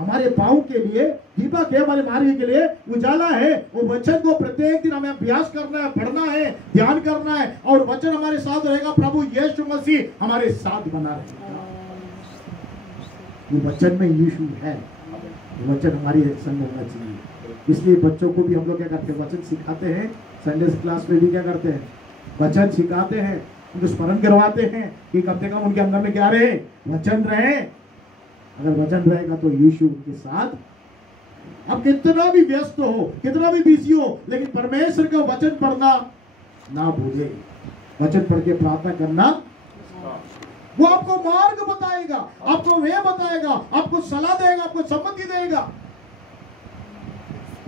हमारे पांव के लिए दीपक है, हमारे मार्ग के लिए उजाला है। वो वचन को प्रत्येक दिन हमें अभ्यास करना है, पढ़ना है, ध्यान करना है, और वचन हमारे साथ रहेगा। प्रभु यीशु मसीह हमारे साथ बना रहेगा। ये वचन में यीशु है, वचन हमारी संग होना चाहिए। इसलिए बच्चों को भी हम लोग क्या करते हैं, वचन सिखाते हैं। संडे क्लास में भी क्या करते हैं, वचन सिखाते हैं, उनको स्मरण करवाते हैं कि कम से कम उनके अंदर में क्या रहे, वचन रहे। अगर वचन रहेगा तो यीशु उनके साथ। अब कितना भी व्यस्त हो, कितना भी बिजी हो, लेकिन परमेश्वर का वचन पढ़ना ना भूले। वचन पढ़ के प्रार्थना करना, वो आपको मार्ग बताएगा, आपको वे बताएगा, आपको सलाह देगा, आपको सम्मति देगा।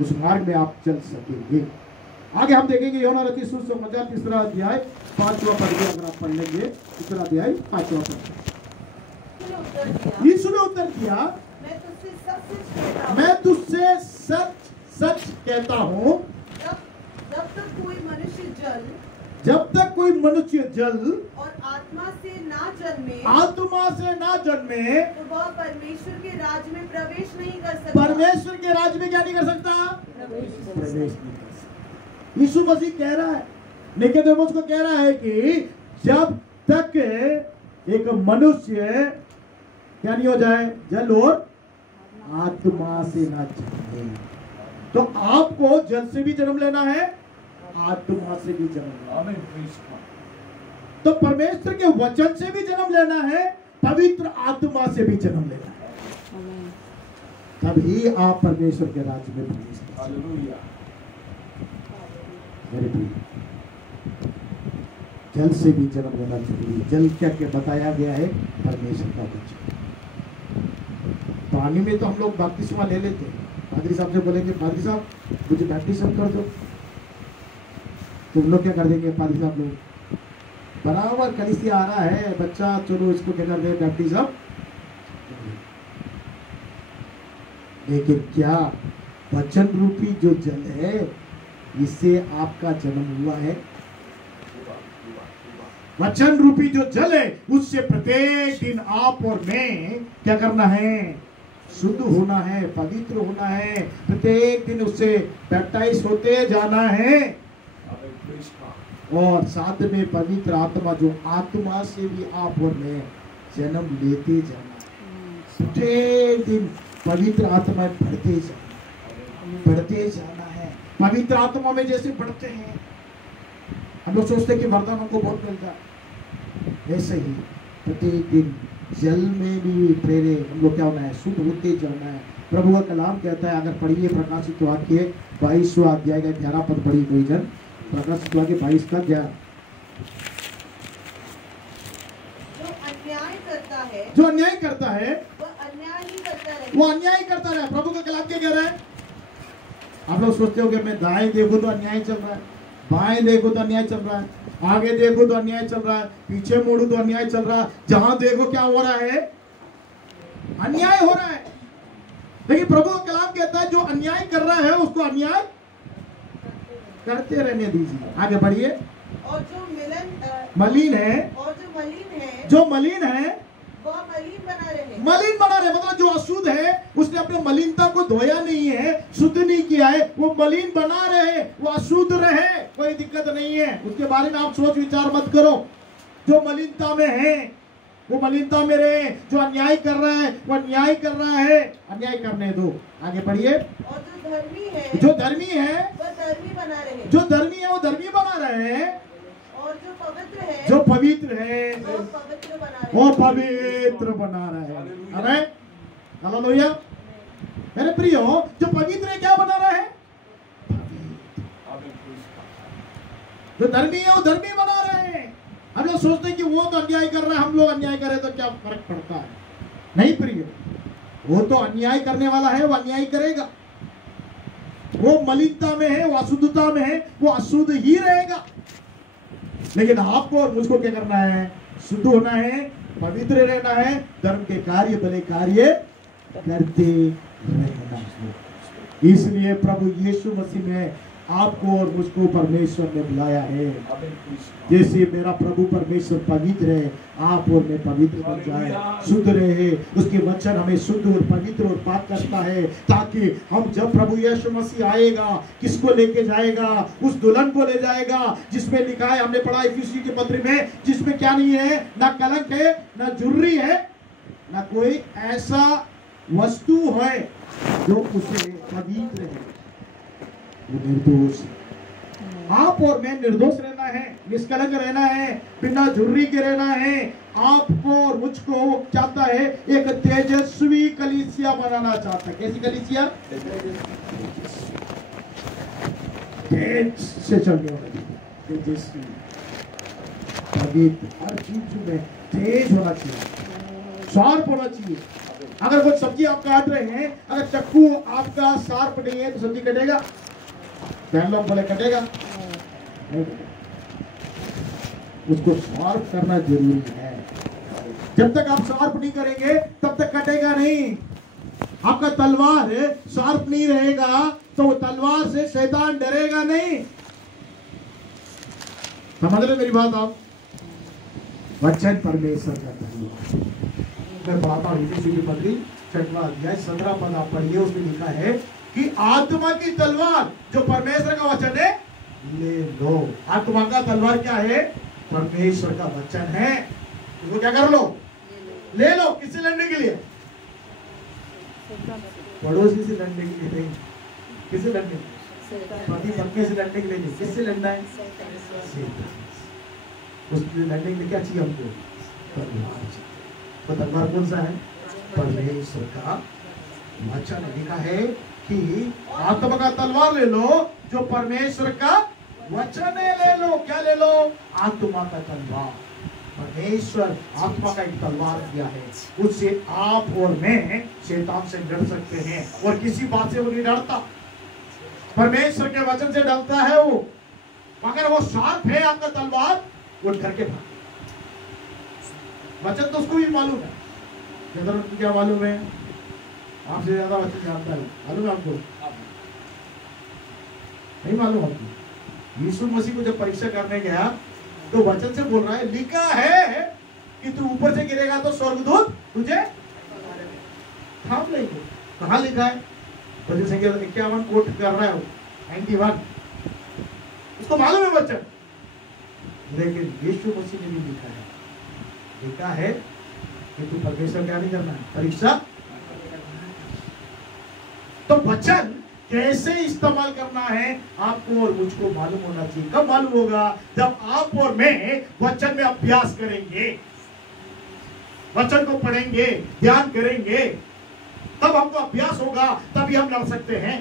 उस मार्ग में आप चल सकेंगे। आगे हम देखेंगे यूहन्ना रचित सुसमाचार 3 अध्याय 5वां पद, अगर आप पढ़ लेंगे 3 अध्याय 5वां पद। यीशु ने उत्तर दिया, मैं तुझसे सच सच कहता हूँ, जब तक कोई मनुष्य जल और आत्मा से ना जन्मे तो वह परमेश्वर के राज्य में प्रवेश नहीं कर सकता। परमेश्वर के राज्य में क्या नहीं कर सकता, प्रवेश नहीं कर सकता। यीशु मसीह कह रहा है, निकोदेमुस को कह रहा है कि जब तक एक मनुष्य क्या नहीं हो जाए, जल और आत्मा से ना जन्मे। तो आपको जल से भी जन्म लेना है, आत्मा से भी जन्म लेना है। तो परमेश्वर के वचन से भी जन्म लेना है, पवित्र आत्मा से भी जन्म लेना है, तभी आप परमेश्वर के राज्य में प्रवेश करेंगे। जल से भी जन्म लेना चाहिए। जल क्या क्या बताया गया है, परमेश्वर का वचन। पानी में तो हम लोग बपतिस्मा ले लेते हैं, पादरी साहब से बोलेंगे पादरी साहब मुझे बैप्टिज्म कर दो, तुम लोग क्या कर देंगे, पादरी साहब लोग बराबर कलीसिया आ रहा है बच्चा, चलो इसको क्या कर दे, बैप्टिज्म। लेकिन क्या वचन रूपी जो जल है, इससे आपका जन्म हुआ है? वचन रूपी जो जल है, उससे प्रत्येक दिन आप और मैं क्या करना है, शुद्ध होना है, पवित्र होना है। प्रत्येक दिन उससे बैप्टाइज होते जाना है। और साथ में पवित्र आत्मा, जो आत्मा से भी आप और मैं जन्म लेते जाना, प्रत्येक दिन पवित्र आत्मा में बढ़ते जाना है। पवित्र आत्मा में जैसे बढ़ते हैं, हम लोग सोचते हैं कि वरदान हमको बहुत मिलता है, ऐसे ही प्रत्येक दिन जल में भी प्रेरे हम लोग क्या होना है, शुद्ध होते जाना है। प्रभु का कलाम कहता है, अगर पढ़िए प्रकाशित वाक्य 22वां अध्याय का 11 पद पढ़ी कोई जन, प्रकाशित वाक्य 22 का 11। जो अन्याय करता है वो अन्याय करता रहे। प्रभु का कलाम क्या कह रहा है? आप लोग सोचते हो कि मैं दाएं देखो तो अन्याय चल रहा है, बाएं देखो तो अन्याय चल रहा है, आगे देखो तो अन्याय चल रहा है, पीछे मुड़ो तो अन्याय चल रहा है। जहां देखो क्या हो रहा है? अन्याय हो रहा है। लेकिन प्रभु का कलाम कहता है, जो अन्याय कर रहा है उसको अन्याय करते रहने दीजिए। आगे बढ़िए। और जो मलिन है, जो मलिन है वह मलिन बना रहे। मतलब जो अशुद्ध है, उसने अपने मलिनता को धोया नहीं है, शुद्ध नहीं किया है, वो मलिन बना रहे, वो अशुद्ध रहे, कोई दिक्कत नहीं है। उसके बारे में आप सोच विचार मत करो। जो मलिनता में है वो मलिनता में रहे, जो अन्याय कर रहा है वो अन्याय कर रहा है, अन्याय करने दो। आगे बढ़िए। और जो धर्मी है वो धर्मी है, जो धर्मी है वो धर्मी बना रहे, और जो पवित्र है जो पवित्र है वो पवित्र बना रहे। आमीन, हालेलुया। मेरे प्रियो, जो पवित्र है क्या बना रहा है? जो धर्मी है वो धर्मी बना रहे हैं। हम लोग सोचते हैं कि वो तो अन्याय कर रहा है, हम लोग अन्याय करें तो क्या फर्क पड़ता है? नहीं प्रिय, वो तो अन्याय करने वाला है, वो अन्याय करेगा। वो मलिनता में है, वो अशुद्धता में है, वो अशुद्ध ही रहेगा। लेकिन आपको और मुझको क्या करना है? शुद्ध होना है, पवित्र रहना है, धर्म के कार्य, भले कार्य करते रहना है। इसलिए प्रभु यीशु मसीह ने आपको और मुझको परमेश्वर ने बुलाया है। जैसे मेरा प्रभु परमेश्वर पवित्र है, आप और मैं पवित्र बन जाए, शुद्ध रहे। उसके वचन हमें शुद्ध और पवित्र और पाक करता है, ताकि हम जब प्रभु यीशु मसीह आएगा, किसको लेके जाएगा? उस दुल्हन को ले जाएगा जिसमें लिखा है, हमने पढ़ा इफिसियों के पत्र में, जिसमें क्या नहीं है? ना कलंक है, ना जुर्री है, ना कोई ऐसा वस्तु है जो उसे पवित्र है, वो निर्दोष है। आप और मैं निर्दोष रहना है, निष्कलंक रहना है, बिना झुर्री के रहना है। आपको और मुझको चाहता है, एक तेजस्वी कलीसिया बनाना चाहता है। कैसी कलीसिया? तेज से चलने वाली, तेजस्वी, पवित्र, हर चीज में तेज होना चाहिए, शार्प होना चाहिए। अगर कुछ सब्जी आप काट रहे हैं, अगर चक्कू आपका शार्प नहीं है तो सब्जी कटेगा? लोग बोले कटेगा? नहीं, उसको शार्प करना जरूरी है। जब तक आप शार्प नहीं करेंगे तब तक कटेगा नहीं। आपका तलवार शार्प नहीं रहेगा तो वो तलवार से शैतान डरेगा नहीं। समझ रहे मेरी बात आप? वचन परमेश्वर का तलवार। मैं पढ़ाता हूँ इफिसियों की पत्री 6वां अध्याय 17 पद आप पढ़िए। उसमें लिखा है कि आत्मा की तलवार जो परमेश्वर का वचन है ले लो। आत्मा का तलवार क्या है? परमेश्वर का वचन है। उसको क्या कर लो? ले लो। किससे लड़ने के लिए? पड़ोसी से लड़ने के लिए नहीं। किससे लड़ने? पति पत्नी से लड़ने के लिए नहीं। किससे लड़ना है? उससे लड़ने के लिए क्या चाहिए हमको? तलवार चाहिए। तो तलवार कौन सा है? परमेश्वर का वचन। लिखा है कि आत्मा का तलवार ले लो, जो परमेश्वर का वचन है ले लो। क्या ले लो? आत्मा का तलवार। परमेश्वर आत्मा का एक तलवार दिया है, उससे आप और मैं शैतान से डर सकते हैं, और किसी बात से वो नहीं डरता। परमेश्वर के वचन से डरता है वो। अगर वो शार्प है आपका तलवार, वो डर के भागे। वचन तो उसको भी मालूम है। ज्यादा क्या मालूम है? आपसे ज्यादा वचन जानता है। मालूम है आपको? नहीं मालूम आपको? यीशु मसीह को जब परीक्षा करने गया तो वचन से बोल रहा है, लिखा है कि तू ऊपर से गिरेगा तो स्वर्गदूत तुझे थाम लेंगे। कहाँ लिखा है? भजन संख्या 51 कोट कर रहा है वो, 91। उसको मालूम है वचन। लेकिन यीशु मसीह ने भी लिखा है कि तू परमेश्वर क्या नहीं करना है, परीक्षा। तो वचन कैसे इस्तेमाल करना है आपको और मुझको मालूम होना चाहिए। कब मालूम होगा? जब आप और मैं वचन में अभ्यास करेंगे, वचन को पढ़ेंगे, ध्यान करेंगे, तब हमको अभ्यास होगा, तभी हम लड़ सकते हैं।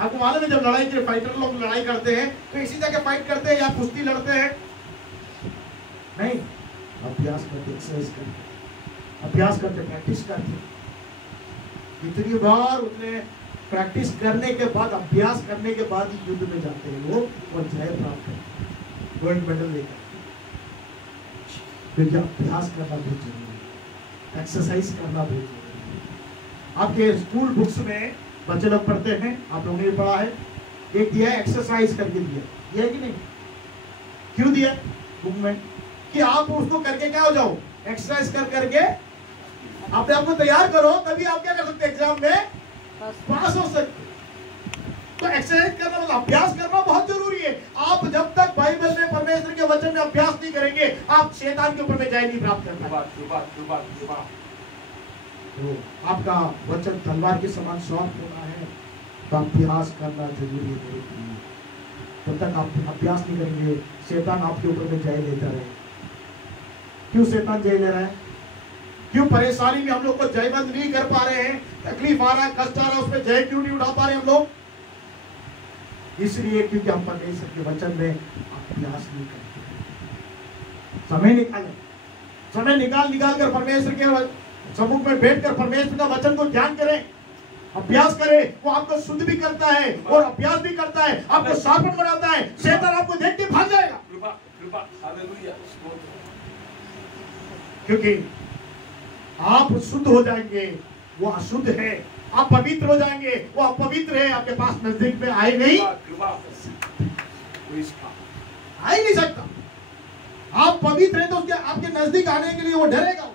आपको मालूम है जब लड़ाई के फाइटर लोग लड़ाई करते हैं तो इसी जगह फाइट करते हैं या कुश्ती लड़ते हैं? नहीं, अभ्यास करते, एक्सरसाइज करते, अभ्यास करते, प्रैक्टिस करते। कितनी बार उतने प्रैक्टिस करने के बाद, अभ्यास करने के बाद ही युद्ध में जाते हैं वो और जय प्राप्त करते हैं, गोल्ड मेडल लेकर। क्योंकि अभ्यास करना बहुत जरूरी है, एक्सरसाइज करना बहुत जरूरी है। आपके स्कूल बुक्स में बच्चे लोग पढ़ते हैं, आप लोगों ने पढ़ा है, एक दिया है एक्सरसाइज करके दिया है कि नहीं? क्यों दिया बुक में? कि आप उसको करके क्या हो जाओ, एक्सरसाइज कर करके अपने आप को तैयार करो, तभी आप क्या कर सकते हैं, एग्जाम में पास हो सकते। तो एक्सरसाइज करना मतलब अभ्यास करना बहुत जरूरी है। आप जब तक बाइबल में, परमेश्वर के वचन में अभ्यास नहीं करेंगे, आप शैतान के ऊपर में जय नहीं प्राप्त कर पाएंगे। तो आपका वचन तलवार के समान शार्प होना है, तो अभ्यास करना जरूरी है। तब तक आप अभ्यास नहीं करेंगे, शैतान आपके ऊपर में जय लेता रहे। क्यों शैतान जय ले रहा है? क्यों परेशानी में हम लोग को जयबंद नहीं कर पा रहे हैं? तकलीफ आ रहा है, कष्ट आ रहा है, उस पर जय क्यों नहीं उठा पा रहे हम लोग? इसलिए क्योंकि हम परमेश्वर के वचन में अभ्यास नहीं करते। समय निकाल कर परमेश्वर के सम्मुख में बैठकर परमेश्वर का वचन को ध्यान करें, अभ्यास करें। वो आपको शुद्ध भी करता है और अभ्यास भी करता है, आपको शार्पन बनाता है। शैतान आपको देख के भाग जाएगा, क्योंकि आप शुद्ध हो जाएंगे, वो अशुद्ध है। आप पवित्र हो जाएंगे, वो अपवित्र है, आपके पास नजदीक में आए नहीं, आ ही नहीं सकता। आप पवित्र है तो उसके आपके नजदीक आने के लिए वो डरेगा।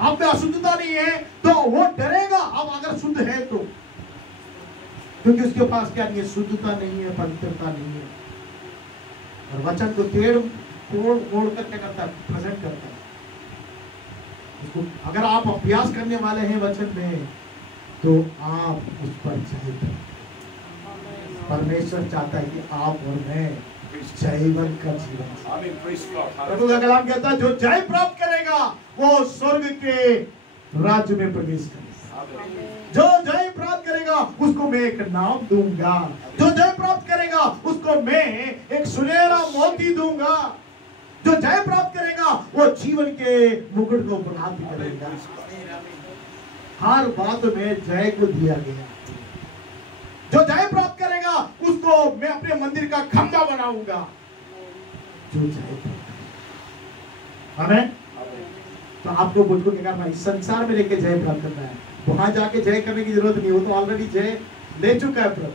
आप में अशुद्धता नहीं है तो वो डरेगा, आप अगर शुद्ध है तो, क्योंकि उसके पास क्या नहीं है, शुद्धता नहीं है, पवित्रता नहीं है। और वचन को तोड़ कर क्या करता है, प्रेजेंट करता है उसको। अगर आप अभ्यास करने वाले हैं वचन में, तो आप उस पर जय करें। परमेश्वर चाहता है कि आप और मैं जयवन का जीवन। प्रभु का कलाम कहता है, जो जय प्राप्त करेगा वो स्वर्ग के राज्य में प्रवेश करेगा। जो जय प्राप्त करेगा उसको मैं एक नाम दूंगा। जो जय प्राप्त करेगा उसको मैं एक सुनहरा मोती दूंगा। जो जय प्राप्त करेगा वो जीवन के मुकुट को प्राप्त करेगा। हर बात में जय को दिया गया। जो जय प्राप्त करेगा उसको मैं अपने मंदिर का खंभा बनाऊंगा। जो जय प्राप्त, आमीन। तो आपको मुझको क्या करना है, इस संसार में लेके जय प्राप्त करना है। वहां जाके जय करने की जरूरत नहीं, वो तो ऑलरेडी जय ले चुका है प्रभु।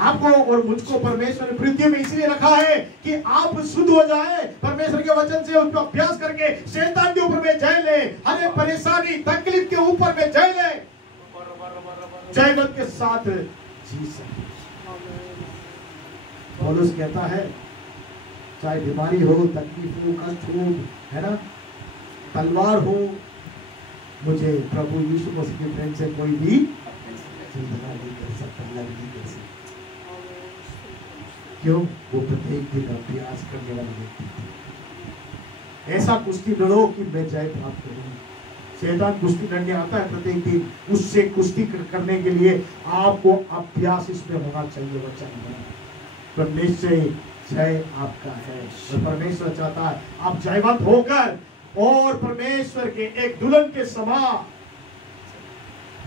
आपको और मुझको परमेश्वर ने पृथ्वी में इसलिए रखा है कि आप शुद्ध हो जाए, परमेश्वर के वचन से उसको अभ्यास करके शैतान के ऊपर में जय ले, हर परेशानी तकलीफ के ऊपर में जय ले, जयवंत के साथ जी सके। पौलुस कहता है, चाहे बीमारी हो, तकलीफ हो, कष्ट हो, है ना, तलवार हो, मुझे प्रभु यीशु मसीह के प्रेम से कोई भी चिंता नहीं कर सकता, लग नहीं कर सकता। क्यों? वो प्रत्येक दिन अभ्यास करने वाले व्यक्ति थे। ऐसा कुश्ती लड़ो कि मैं जय प्राप्त करूं। शैतान कुश्ती लड़ने आता है प्रत्येक दिन, उससे कुश्ती करने के लिए आपको अभ्यास इसमें होना चाहिए वचन में। तो निश्चय जय आपका है। तो परमेश्वर चाहता है आप जयवंत होकर और परमेश्वर के एक दुल्हन के समान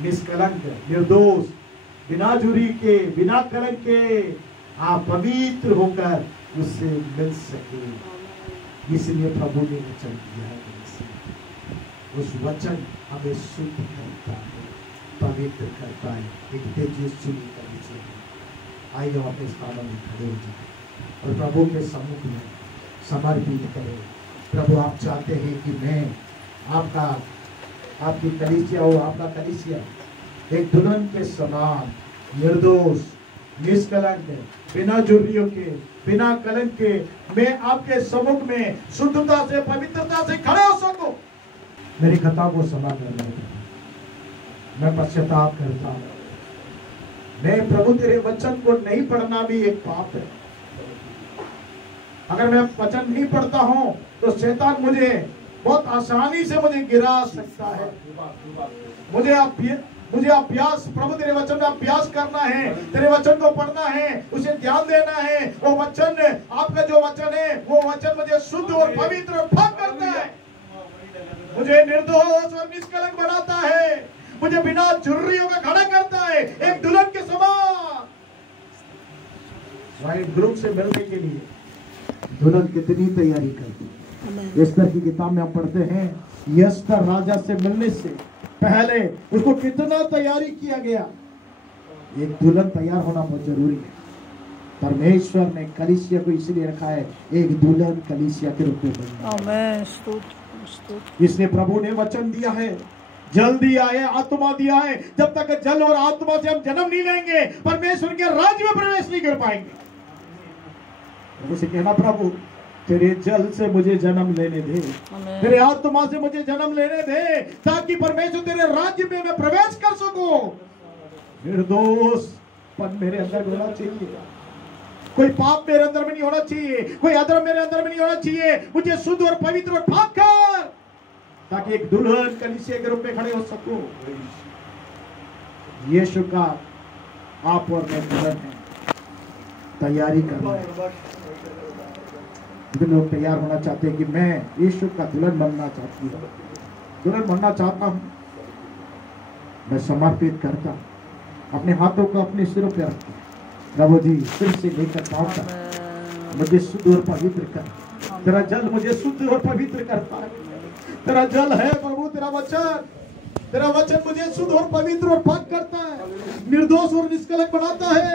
निष्कलंक, निर्दोष, बिना झुर्री के, बिना कलंक के आप पवित्र होकर उससे मिल सके। इसलिए प्रभु ने वचन दिया है, उस वचन हमें शुद्ध करता है, पवित्र करता है। एक तेजी सुनी का विषय है। आइए अपने स्थानों में खड़े हो जाए और प्रभु के सम्मुख में समर्पित करें। प्रभु आप चाहते हैं कि मैं आपका, आपकी कलीसिया हो, आपका कलीसिया एक दुल्हन के समान निर्दोष, निष्कलंक, बिना झुर्रियों के, बिना कलंक के मैं आपके सम्मुख में शुद्धता से, पवित्रता से खड़े हो सकूं। मेरी खता को क्षमा करना, मैं पश्चाताप करता हूं। मैं प्रभु तेरे वचन को नहीं पढ़ना भी एक पाप है। अगर मैं वचन नहीं पढ़ता हूं तो शैतान मुझे बहुत आसानी से मुझे गिरा सकता है। मुझे अभ्यास, प्रभु तेरे वचन का अभ्यास करना है, तेरे वचन को पढ़ना है, उसे ध्यान देना है। वो वचन, आपका जो वचन है, वो वचन मुझे शुद्ध और पवित्र और पाक करता है, मुझे निर्दोष और निष्कलंक बनाता है, मुझे बिना झुर्रियों का खड़ा करता है, एक दुल्हन के समान। राइट ग्रुप से मिलने के लिए दुल्हन कितनी तैयारी करती है। एस्तर की किताब में हम पढ़ते हैं, एस्तर राजा से मिलने से पहले उसको कितना तैयारी किया गया। एक दुल्हन तैयार होना बहुत जरूरी है। परमेश्वर ने कलीसिया को इसलिए रखा है, एक दुल्हन कलीसिया के रूप में बनी। इसलिए प्रभु ने वचन दिया है, जल दिया है, आत्मा दिया है। जब तक जल और आत्मा से हम जन्म नहीं लेंगे, परमेश्वर के राज्य में प्रवेश नहीं कर पाएंगे। उसे कहना, प्रभु तेरे जल से मुझे जन्म लेने दे, तेरे आत्मा से मुझे जन्म लेने दे, ताकि परमेश्वर तेरे राज्य में मैं प्रवेश कर सकूं। निर्दोषपन मेरे अंदर होना चाहिए, कोई पाप मेरे अंदर में नहीं होना चाहिए, कोई अधर्म मेरे अंदर में नहीं होना चाहिए। मुझे शुद्ध और पवित्र और पाक कर, ताकि एक दुल्हन कलीसिया के रूप में खड़े हो सकूं। यीशु का आप और मैं दुल्हन है, तैयारी करना है। लोग तैयार होना चाहते हैं कि मैं यीशु का दुल्हन बनना चाहती हूँ, दुल्हन बनना चाहता हूँ। मैं समर्पित करता हूँ, अपने हाथों को अपने सिरों पर रखता हूँ। प्रभु जी, फिर से लेकर पाऊँ तक मुझे शुद्ध और पवित्र कर। तेरा जल मुझे शुद्ध और पवित्र करता है। तेरा जल है प्रभु, तेरा वचन मुझे शुद्ध और पवित्र और पाक करता है, निर्दोष और निष्कलंक बनाता है,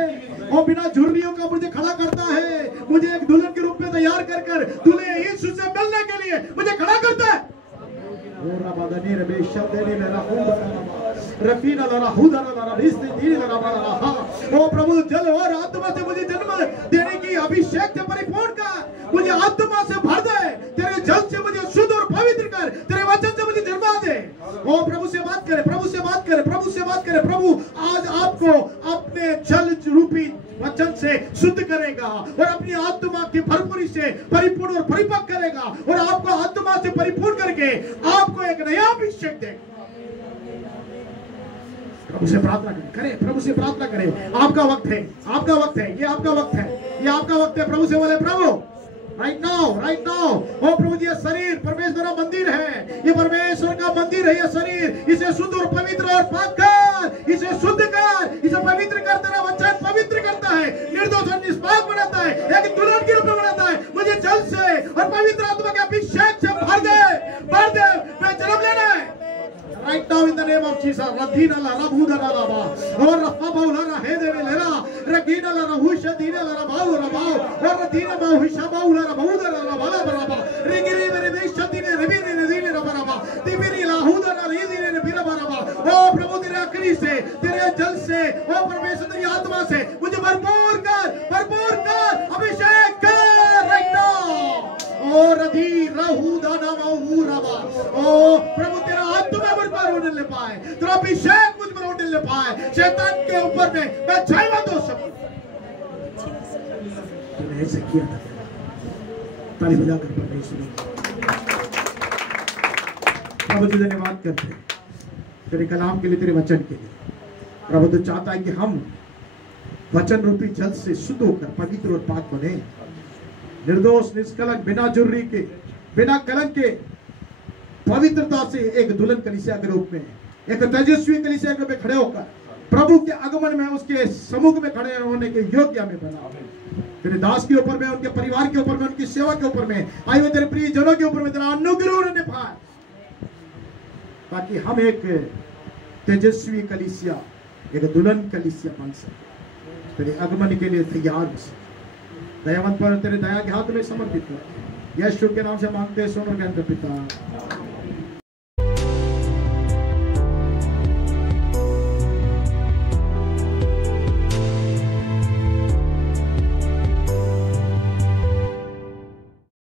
और बिना झुर्रियों का मुझे खड़ा करता है। मुझे एक दुल्हन के रूप में तैयार कर दूल्हे यीशु से मिलने के लिए मुझे खड़ा करता है। ओ प्रभु, जल और आत्मा से मुझे जन्म देने की अभिषेक से परिपूर्ण कर, मुझे आत्मा से भर दे, तेरे जल से मुझे शुद्ध और पवित्र कर, तेरे वचन से मुझे जन्मा दे। ओ प्रभु से बात करे, प्रभु से बात करे, प्रभु से बात करे। प्रभु आज आपको अपने जल रूपी वचन से शुद्ध करेगा और अपनी आत्मा की भरपूरी से परिपूर्ण और परिपक्व करेगा, और आपको आत्मा से परिपूर्ण करके आपको एक नया अभिषेक देगा। प्रभु से प्रार्थना करें, प्रभु से प्रार्थना करें। आपका वक्त है, आपका वक्त है, ये आपका वक्त है, ये आपका वक्त है। प्रभु से बोले, प्रभु राइट नाउ। ओ प्रभु जी, ये शरीर परमेश्वर का मंदिर है, ये परमेश्वर का मंदिर है। ये शरीर, इसे शुद्ध और पवित्र और पाक कर, इसे शुद्ध कर, इसे पवित्र कर। तेरा वचन पवित्र करता है, निर्दोष और निष्पाप बनाता है, एक दुल्हन के रूप में बनाता है। मुझे जल से और पवित्र आत्मा के अभिषेक से भर दे, मैं जन्म लेना है। Right now in the name of Jesus, Radhina la Rabhuda la Raba, or Rafabu la Hede Lera, Regina la Rahusha Dina la Rabau Rabau, or Radina Bahishabau la Rabuda la Rababa, Rigiri Revisha Dina Revini Dina Rabaraba, Divini la Huda la Ridin and Birabaraba, oh Prabhu Akri se, Tere Jal se, oh Parmesha Teri Atma se, मुझे भरपूर कर, अभिषेक कर right now. ओ रधी रहूदा नमहूरबा, ओ प्रभु तेरा आत्मा मुझ पर होने पाए, तेरा अभिषेक मुझ पर होने पाए, शैतान के ऊपर में मैं छाया दो सकूं। तूने ऐसे किया था, ताली बजाकर परमेश्वर प्रभु जी धन्यवाद करते हैं तेरे कलाम के लिए, तेरे वचन के लिए। प्रभु तो चाहता है कि हम वचन रूपी जल से शुद्ध होकर पवित्र और पाक बने, निर्दोष निष्कलंक, बिना झुर्री के, बिना कलंक के, पवित्रता से एक दुल्हन कलीसिया के रूप में, एक तेजस्वी कलीसिया के रूप में खड़े होकर प्रभु के आगमन में, उसके सम्मुख में खड़े होने के योग्य हमें बना। तेरे दास के ऊपर में, उनके परिवार के ऊपर में, उनकी सेवा के ऊपर में, आए हुए तेरे प्रिय जनों के ऊपर में तेरा अनुग्रह रहने पाए, ताकि हम एक तेजस्वी कलीसिया, एक दुल्हन कलीसिया बन सके, तेरे आगमन के लिए तैयार हो सके। दयावंत पर तेरे दया के हाथ में समर्पित हो, यीशु के नाम से मांगते हैं, सुनो कहते पिता।